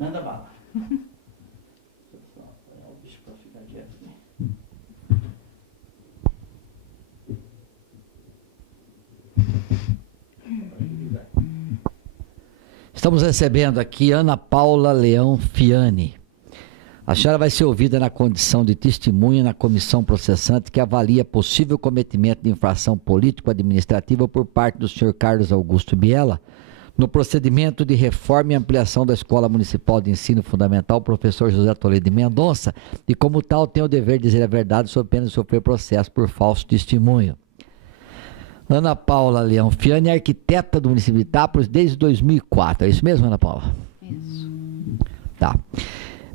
Manda bala. Deixa eu só apanhar o bicho para ficar quieto aqui. Estamos recebendo aqui Ana Paula Leão Fiani. A senhora vai ser ouvida na condição de testemunha na comissão processante que avalia possível cometimento de infração político-administrativa por parte do senhor Carlos Augusto Biella no procedimento de reforma e ampliação da Escola Municipal de Ensino Fundamental professor José Toledo de Mendonça e, como tal, tem o dever de dizer a verdade sob pena de sofrer processo por falso testemunho. Ana Paula Leão Fiani é arquiteta do município de Itápolis desde 2004. É isso mesmo, Ana Paula? Isso. Tá.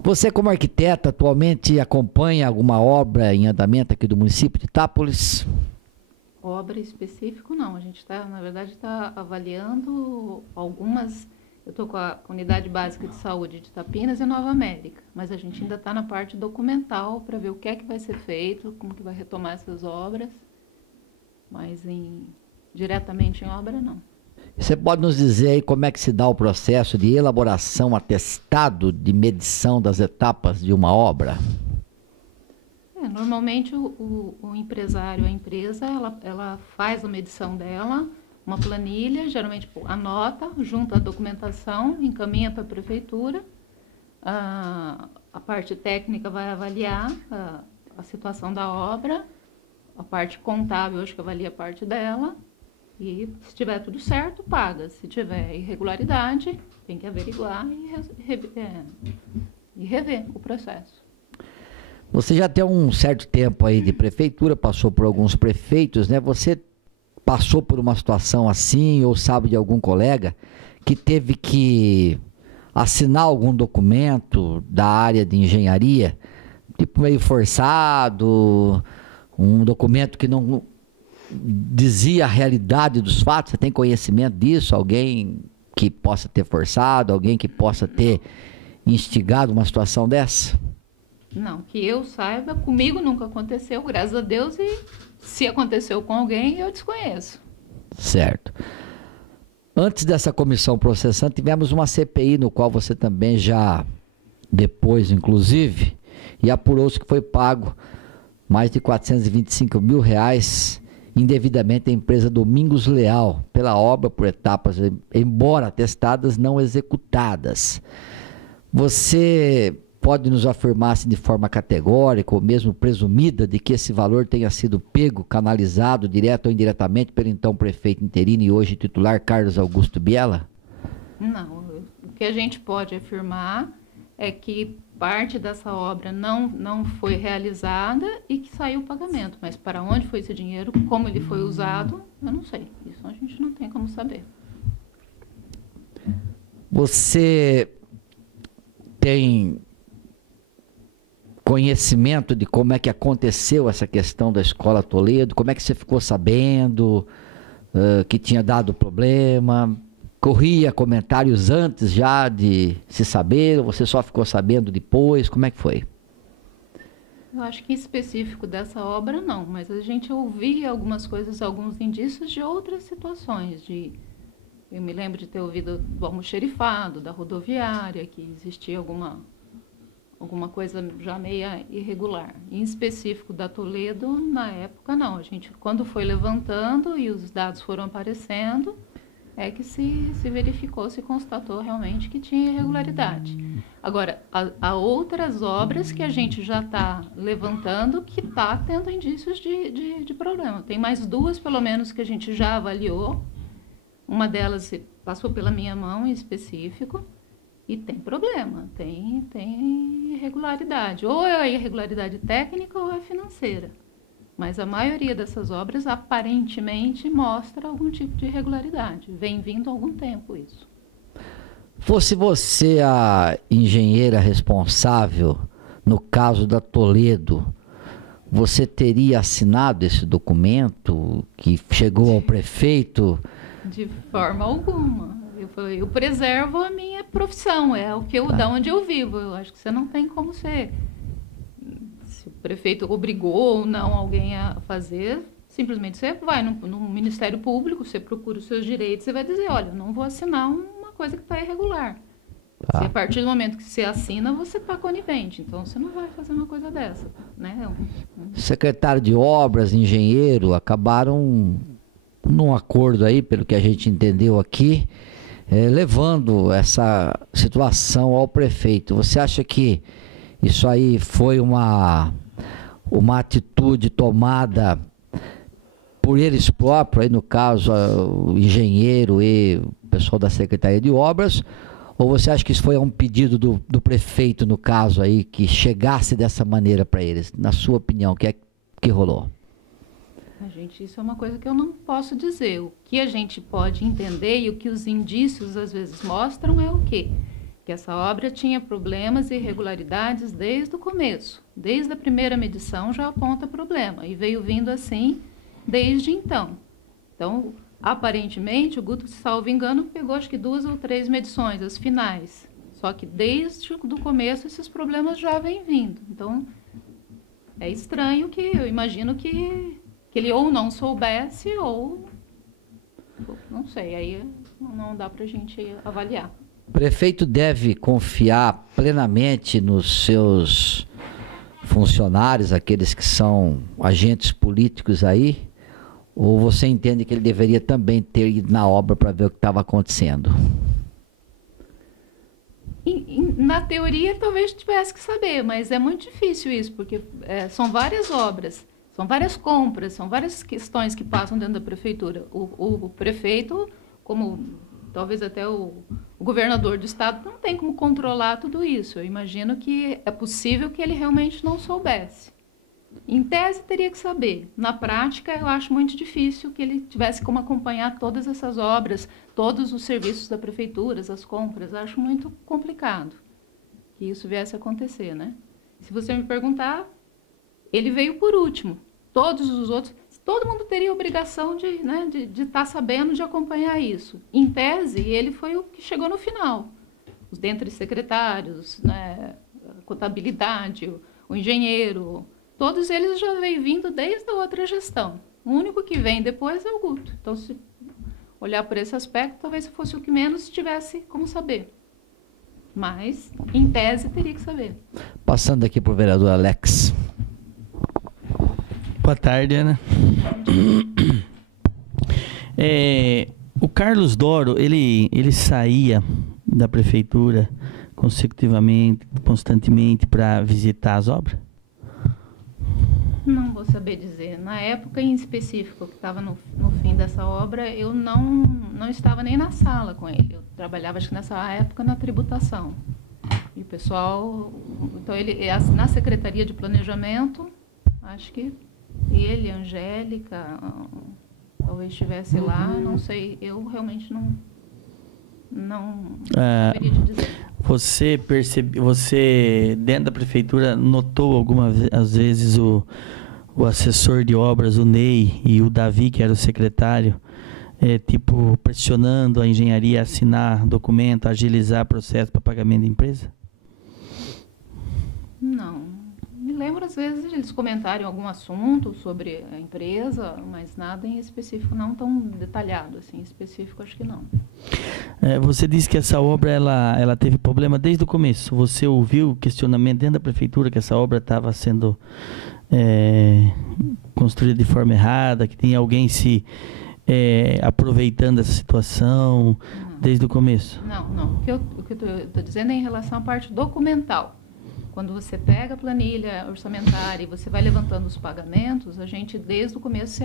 Você, como arquiteta, atualmente acompanha alguma obra em andamento aqui do município de Itápolis? Obra específica, não. A gente está, na verdade, está avaliando algumas. Eu estou com a Unidade Básica de Saúde de Itapinas e Nova América, mas a gente ainda está na parte documental para ver o que é que vai ser feito, como que vai retomar essas obras. Mas diretamente em obra, não. Você pode nos dizer aí como é que se dá o processo de elaboração, atestado de medição das etapas de uma obra? Normalmente o empresário, a empresa, ela faz a medição dela, uma planilha, geralmente anota, junta a documentação, encaminha para a prefeitura, a parte técnica vai avaliar a situação da obra, a parte contábil, acho que avalia a parte dela, e se tiver tudo certo, paga. Se tiver irregularidade, tem que averiguar e rever o processo. Você já tem um certo tempo aí de prefeitura, passou por alguns prefeitos, né? Você passou por uma situação assim, ou sabe de algum colega que teve que assinar algum documento da área de engenharia, tipo meio forçado, um documento que não dizia a realidade dos fatos? Você tem conhecimento disso? Alguém que possa ter forçado, alguém que possa ter instigado uma situação dessa? Não, que eu saiba, comigo nunca aconteceu, graças a Deus, e se aconteceu com alguém, eu desconheço. Certo. Antes dessa comissão processante, tivemos uma CPI no qual você também já depois, inclusive, e apurou-se que foi pago mais de R$425 mil indevidamente à empresa Domingos Leal pela obra por etapas, embora atestadas, não executadas. Você pode nos afirmar de forma categórica ou mesmo presumida de que esse valor tenha sido pego, canalizado, direto ou indiretamente pelo então prefeito interino e hoje titular Carlos Augusto Biella? Não, o que a gente pode afirmar é que parte dessa obra não foi realizada e que saiu o pagamento, mas para onde foi esse dinheiro, como ele foi usado, eu não sei. Isso a gente não tem como saber. Você tem conhecimento de como é que aconteceu essa questão da Escola Toledo? Como é que você ficou sabendo que tinha dado problema? Corria comentários antes já de se saber, ou você só ficou sabendo depois? Como é que foi? Eu acho que em específico dessa obra não, mas a gente ouvia algumas coisas, alguns indícios de outras situações. Eu me lembro de ter ouvido do almoxerifado, da rodoviária, que existia alguma coisa já meia irregular. Em específico da Toledo, na época não. A gente, quando foi levantando e os dados foram aparecendo, é que se verificou, se constatou realmente que tinha irregularidade. Agora, há outras obras que a gente já está levantando que está tendo indícios de problema. Tem mais duas, pelo menos, que a gente já avaliou. Uma delas passou pela minha mão em específico e tem problema, tem irregularidade. Ou é irregularidade técnica ou é financeira. Mas a maioria dessas obras aparentemente mostra algum tipo de irregularidade. Vem vindo há algum tempo isso. Fosse você a engenheira responsável no caso da Toledo, você teria assinado esse documento que chegou ao prefeito? De forma alguma. Eu preservo a minha profissão, é o que da onde eu vivo. Eu acho que você não tem como ser. Se o prefeito obrigou ou não alguém a fazer, simplesmente você vai no Ministério Público, você procura os seus direitos e vai dizer, olha, não vou assinar uma coisa que está irregular. Tá. Se a partir do momento que você assina, você está conivente. Então, você não vai fazer uma coisa dessa, né? Secretário de Obras, engenheiro, acabaram num acordo aí, pelo que a gente entendeu aqui, levando essa situação ao prefeito. Você acha que isso aí foi uma atitude tomada por eles próprios, aí no caso o engenheiro e o pessoal da Secretaria de Obras, ou você acha que isso foi um pedido do prefeito, no caso aí, que chegasse dessa maneira para eles? Na sua opinião, o que é que rolou? Gente, isso é uma coisa que eu não posso dizer. O que a gente pode entender e o que os indícios às vezes mostram é o quê? Que essa obra tinha problemas e irregularidades desde o começo. Desde a primeira medição já aponta problema e veio vindo assim desde então. Então, aparentemente, o Guto, salvo engano, pegou acho que 2 ou 3 medições, as finais. Só que desde o começo esses problemas já vêm vindo. Então, é estranho que eu imagino que ele ou não soubesse ou não sei, aí não dá para a gente avaliar. O prefeito deve confiar plenamente nos seus funcionários, aqueles que são agentes políticos aí, ou você entende que ele deveria também ter ido na obra para ver o que estava acontecendo? Na teoria talvez tivesse que saber, mas é muito difícil isso, porque são várias obras. São várias compras, são várias questões que passam dentro da prefeitura. O prefeito, como talvez até o governador do estado, não tem como controlar tudo isso. Eu imagino que é possível que ele realmente não soubesse. Em tese, teria que saber. Na prática, eu acho muito difícil que ele tivesse como acompanhar todas essas obras, todos os serviços da prefeitura, as compras. Eu acho muito complicado que isso viesse a acontecer, né? Se você me perguntar, ele veio por último. Todos os outros, todo mundo teria a obrigação de estar sabendo, de acompanhar isso. Em tese, ele foi o que chegou no final. Os dentre secretários, né, a contabilidade, o engenheiro, todos eles já vêm vindo desde a outra gestão. O único que vem depois é o Guto. Então, se olhar por esse aspecto, talvez fosse o que menos tivesse como saber. Mas, em tese, teria que saber. Passando aqui para o vereador Alex. Boa tarde, Ana. O Carlos Doro, ele saía da prefeitura consecutivamente, constantemente para visitar as obras? Não vou saber dizer. Na época em específico, que estava no fim dessa obra, eu não estava nem na sala com ele. Eu trabalhava, acho que nessa época, na tributação. E o pessoal... Então, ele na Secretaria de Planejamento, acho que ele, Angélica, talvez estivesse lá, não sei. Eu realmente não saberia te dizer. Você, dentro da prefeitura, notou às vezes o assessor de obras, o Ney, e o Davi, que era o secretário, pressionando a engenharia a assinar documento, a agilizar processo para pagamento de empresa? Não. Me lembro, às vezes, eles comentarem algum assunto sobre a empresa, mas nada em específico, não tão detalhado, assim, específico, acho que não. Você disse que essa obra ela teve problema desde o começo. Você ouviu o questionamento dentro da prefeitura que essa obra estava sendo construída de forma errada, que tinha alguém se aproveitando dessa situação desde o começo? Não. O que eu estou dizendo é em relação à parte documental. Quando você pega a planilha orçamentária e você vai levantando os pagamentos, a gente, desde o começo,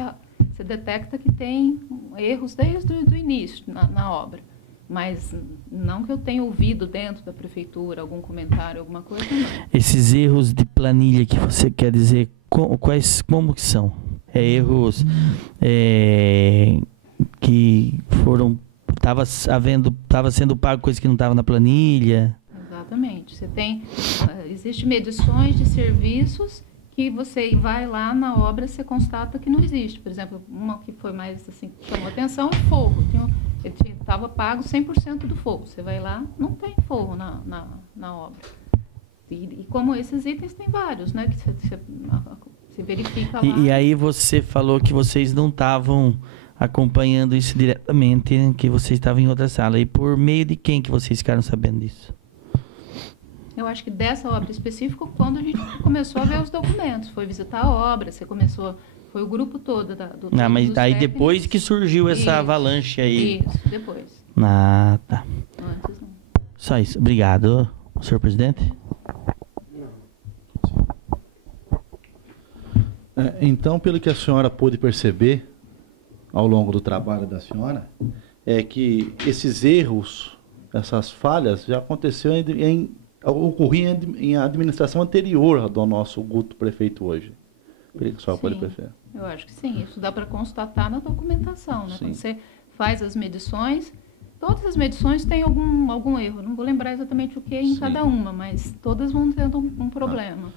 você detecta que tem erros desde o início na obra. Mas não que eu tenha ouvido dentro da prefeitura algum comentário, alguma coisa, não. Esses erros de planilha que você quer dizer, como que são? Erros que foram... Estava sendo pago coisa que não estava na planilha... Exatamente. Existem medições de serviços que você vai lá na obra, você constata que não existe. Por exemplo, uma que foi mais assim, que chamou atenção, o fogo. Ele estava pago 100% do fogo. Você vai lá, não tem fogo na obra. E como esses itens tem vários, né? Que você verifica lá. E aí você falou que vocês não estavam acompanhando isso diretamente, que vocês estavam em outra sala. E por meio de quem que vocês ficaram sabendo disso? Eu acho que dessa obra específica, quando a gente começou a ver os documentos, foi visitar a obra, você começou, foi o grupo todo do Mas dos aí técnicos. depois que surgiu essa Isso, avalanche aí. Isso, depois. Ah, tá. Antes não. Só isso. Obrigado, senhor presidente. Então, pelo que a senhora pôde perceber ao longo do trabalho da senhora, é que esses erros, essas falhas, já aconteceram ocorriam em administração anterior do nosso Guto prefeito hoje. Pelo que a senhora pode perceber. Eu acho que sim, isso dá para constatar na documentação, né? Quando você faz as medições, todas as medições têm algum erro. Não vou lembrar exatamente o que é em cada uma, mas todas vão tendo um problema.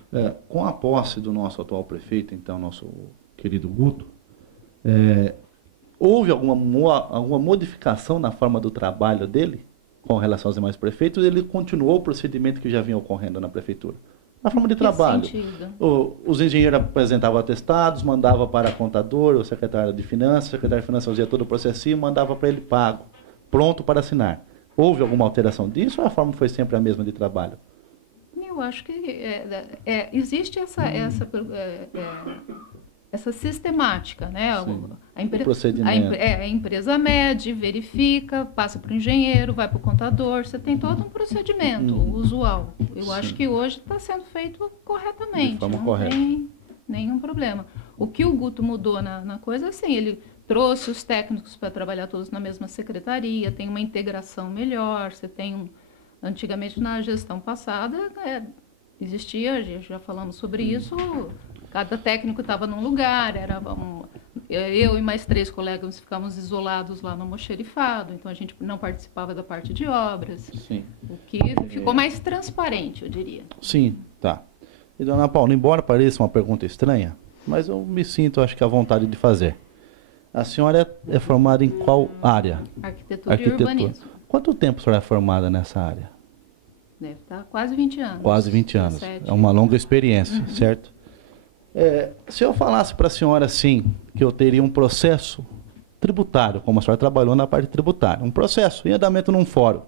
Com a posse do nosso atual prefeito, então, nosso querido Guto, houve alguma modificação na forma do trabalho dele com relação aos demais prefeitos? Ele continuou o procedimento que já vinha ocorrendo na prefeitura? Na forma de trabalho. Os engenheiros apresentavam atestados, mandava para a contador, o secretário de Finanças, o secretário de Finanças fazia todo o processinho, mandava para ele pago, pronto para assinar. Houve alguma alteração disso ou a forma foi sempre a mesma de trabalho? Eu acho que existe essa sistemática, né? A empresa mede, verifica, passa para o engenheiro, vai para o contador, você tem todo um procedimento usual. Eu acho que hoje está sendo feito corretamente, não tem nenhum problema. O que o Guto mudou na coisa, assim, ele trouxe os técnicos para trabalhar todos na mesma secretaria, tem uma integração melhor, você tem antigamente na gestão passada existia, já falamos sobre isso, cada técnico estava num lugar, eu e mais 3 colegas ficamos isolados lá no almoxerifado, então a gente não participava da parte de obras. Sim. O que ficou mais transparente, eu diria. Sim, tá. E, dona Paula, embora pareça uma pergunta estranha, mas eu me sinto, acho que, à vontade de fazer. A senhora é formada em qual área? Arquitetura e urbanismo. Quanto tempo a senhora é formada nessa área? Deve estar quase 20 anos. Quase 20 anos. 17. É uma longa experiência, certo? Se eu falasse para a senhora, assim, que eu teria um processo tributário, como a senhora trabalhou na parte tributária, um processo em andamento num fórum,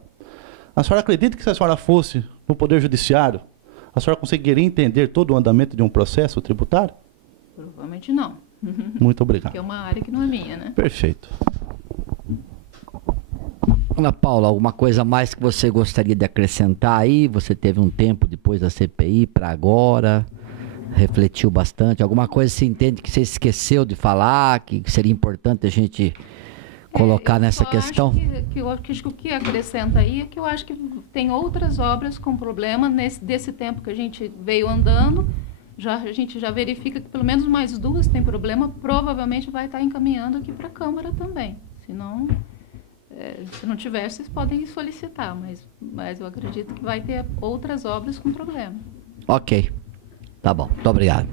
a senhora acredita que se a senhora fosse no Poder Judiciário, a senhora conseguiria entender todo o andamento de um processo tributário? Provavelmente não. Muito obrigado. Porque é uma área que não é minha, né? Perfeito. Ana Paula, alguma coisa mais que você gostaria de acrescentar aí? Você teve um tempo depois da CPI para agora, refletiu bastante. Alguma coisa você entende que você esqueceu de falar, que seria importante a gente colocar nessa questão? Acho que o que acrescenta aí é que eu acho que tem outras obras com problema desse tempo que a gente veio andando. A gente já verifica que pelo menos mais 2 têm problema, provavelmente vai estar encaminhando aqui para a Câmara também. Senão, se não tiver, vocês podem solicitar, mas eu acredito que vai ter outras obras com problema. Ok. Tá bom. Muito obrigado.